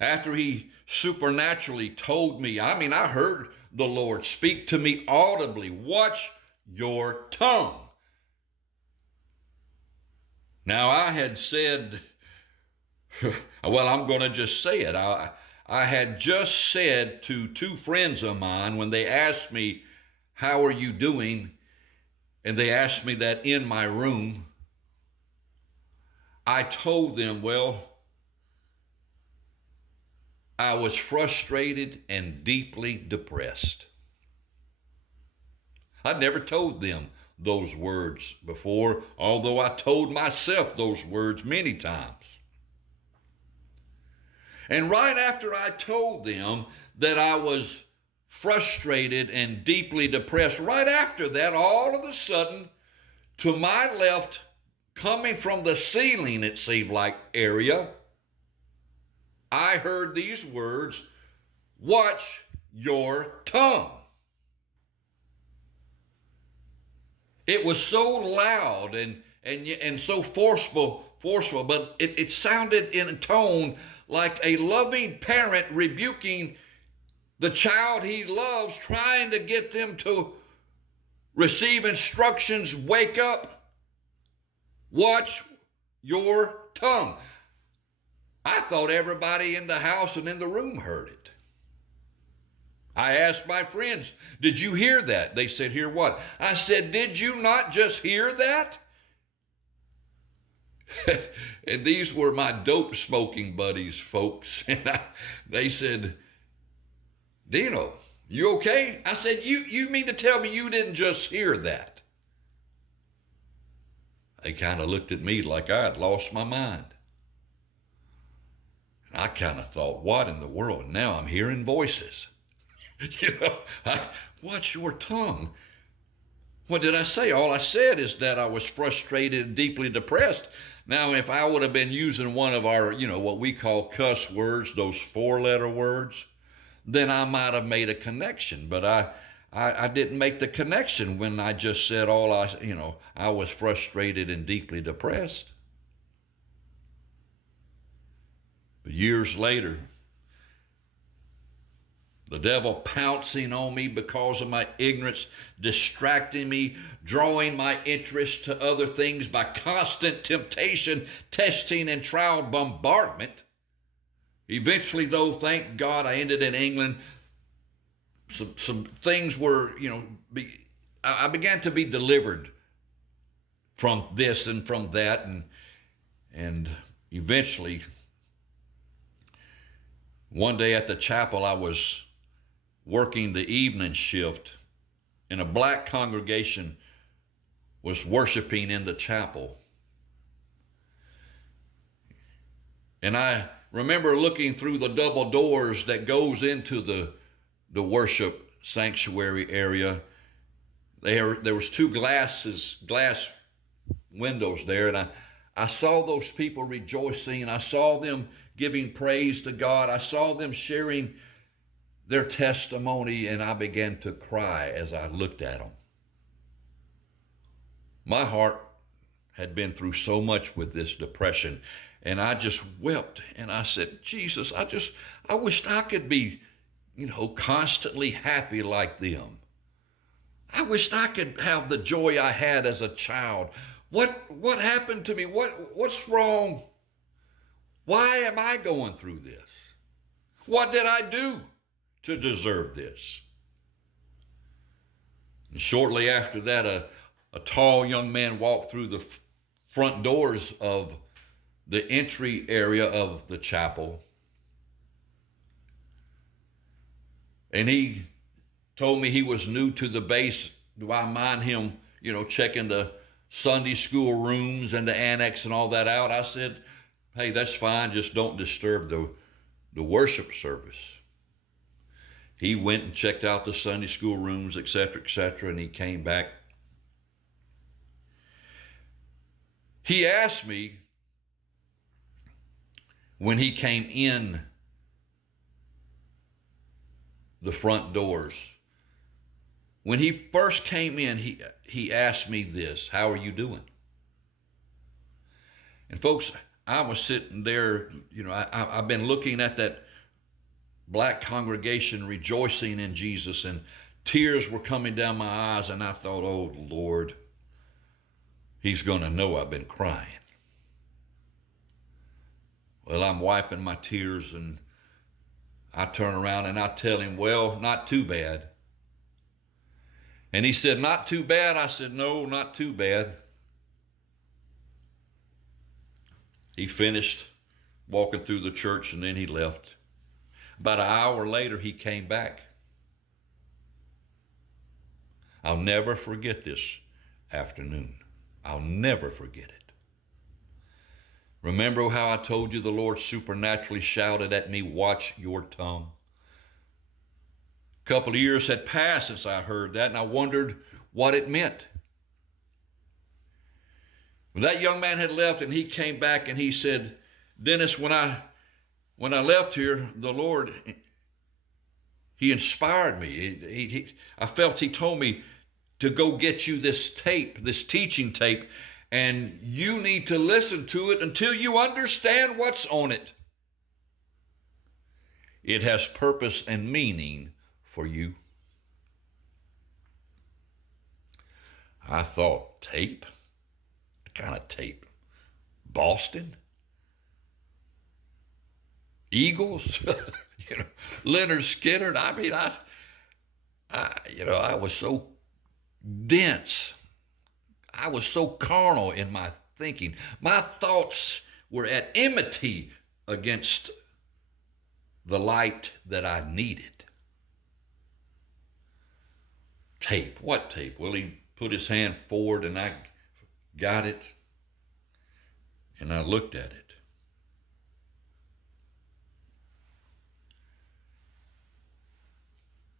after he supernaturally told me, I heard the Lord speak to me audibly, watch your tongue. Now I had said, well, I'm going to just say it. I had just said to two friends of mine when they asked me, how are you doing? And they asked me that in my room. I told them, well, I was frustrated and deeply depressed. I'd never told them those words before, although I told myself those words many times. And right after I told them that I was frustrated and deeply depressed, right after that, all of a sudden, to my left, coming from the ceiling, it seemed like, area, I heard these words, watch your tongue. It was so loud and so forceful, but it sounded in a tone like a loving parent rebuking the child he loves, trying to get them to receive instructions, wake up, watch your tongue. I thought everybody in the house and in the room heard it. I asked my friends, did you hear that? They said, hear what? I said, did you not just hear that? And these were my dope smoking buddies, folks. And they said, Dino, you okay? I said, you mean to tell me you didn't just hear that? They kind of looked at me like I had lost my mind. I kind of thought, what in the world? Now I'm hearing voices. Watch your tongue. What did I say? All I said is that I was frustrated and deeply depressed. Now, if I would have been using one of our, what we call cuss words, those 4-letter words, then I might have made a connection. But I didn't make the connection when I just said I was frustrated and deeply depressed. But years later, the devil pouncing on me because of my ignorance, distracting me, drawing my interest to other things by constant temptation, testing, and trial bombardment. Eventually, though, thank God, I ended in England. Some things were, I began to be delivered from this and from that, and eventually, one day at the chapel, I was working the evening shift, and a black congregation was worshiping in the chapel. And I remember looking through the double doors that goes into the worship sanctuary area. There was two glass windows there, and I saw those people rejoicing. I saw them giving praise to God. I saw them sharing their testimony, and I began to cry as I looked at them. My heart had been through so much with this depression, and I just wept, and I said, Jesus, I wished I could be, constantly happy like them. I wished I could have the joy I had as a child. What happened to me? What's wrong? Why am I going through this? What did I do to deserve this? And shortly after that, a tall young man walked through the front doors of the entry area of the chapel. And he told me he was new to the base. Do I mind him, checking the Sunday school rooms and the annex and all that out? I said, hey, that's fine. Just don't disturb the worship service. He went and checked out the Sunday school rooms, etc., and he came back. He asked me when he came in the front doors. When he first came in, he asked me this, how are you doing? And folks, I was sitting there, I've been looking at that black congregation rejoicing in Jesus, and tears were coming down my eyes, and I thought, oh Lord, he's going to know I've been crying. Well, I'm wiping my tears, and I turn around and I tell him, well, not too bad. And he said, not too bad? I said, no, not too bad. He finished walking through the church, and then he left. About an hour later, he came back. I'll never forget this afternoon. I'll never forget it. Remember how I told you the Lord supernaturally shouted at me, watch your tongue? A couple of years had passed since I heard that, and I wondered what it meant. Well, that young man had left, and he came back and he said, Dennis, when I left here, the Lord, he inspired me. I felt he told me to go get you this tape, this teaching tape, and you need to listen to it until you understand what's on it. It has purpose and meaning for you. I thought, tape? What kind of tape? Boston? Eagles? Leonard Skinner? I mean, I was so dense. I was so carnal in my thinking. My thoughts were at enmity against the light that I needed. Tape. What tape? Well, he put his hand forward and I got it and I looked at it.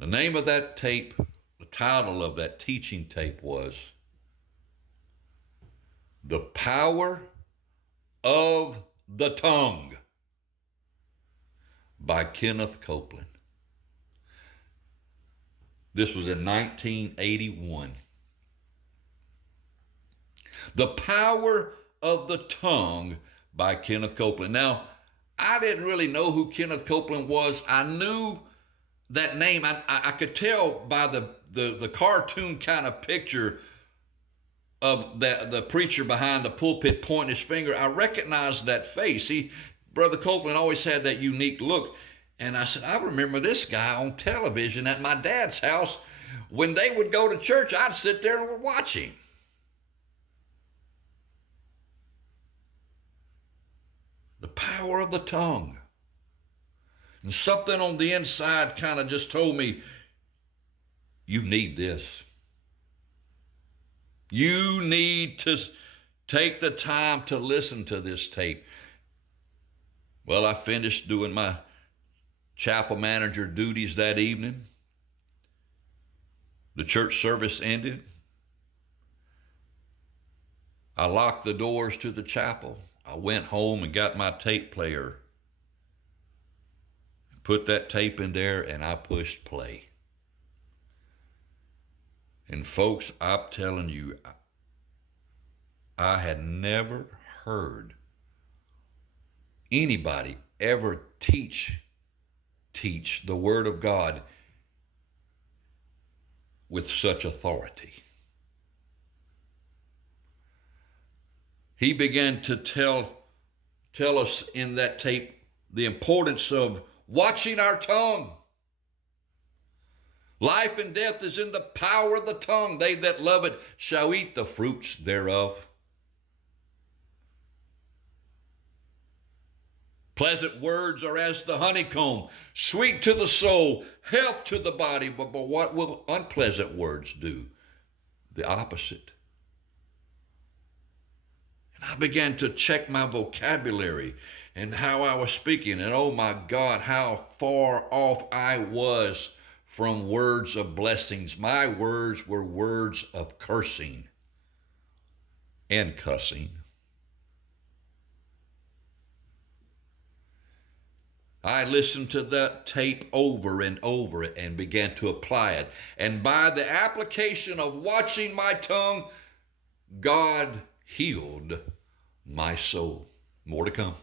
The name of that tape, the title of that teaching tape was The Power of the Tongue by Kenneth Copeland. This was in 1981. The Power of the Tongue by Kenneth Copeland. Now, I didn't really know who Kenneth Copeland was. I knew that name. I could tell by the cartoon kind of picture of the preacher behind the pulpit pointing his finger. I recognized that face. Brother Copeland always had that unique look. And I said, I remember this guy on television at my dad's house. When they would go to church, I'd sit there and watch him. The power of the tongue. And something on the inside kind of just told me, you need this. You need to take the time to listen to this tape. Well, I finished doing my chapel manager duties that evening. The church service ended. I locked the doors to the chapel. I went home and got my tape player. Put that tape in there and I pushed play. And folks, I'm telling you, I had never heard anybody ever teach the Word of God with such authority. He began to tell us in that tape the importance of watching our tongue. Life and death is in the power of the tongue. They that love it shall eat the fruits thereof. Pleasant words are as the honeycomb, sweet to the soul, health to the body. But what will unpleasant words do? The opposite. And I began to check my vocabulary and how I was speaking. And oh my God, how far off I was from words of blessings. My words were words of cursing and cussing. I listened to that tape over and over and began to apply it. And by the application of watching my tongue, God healed my soul. More to come.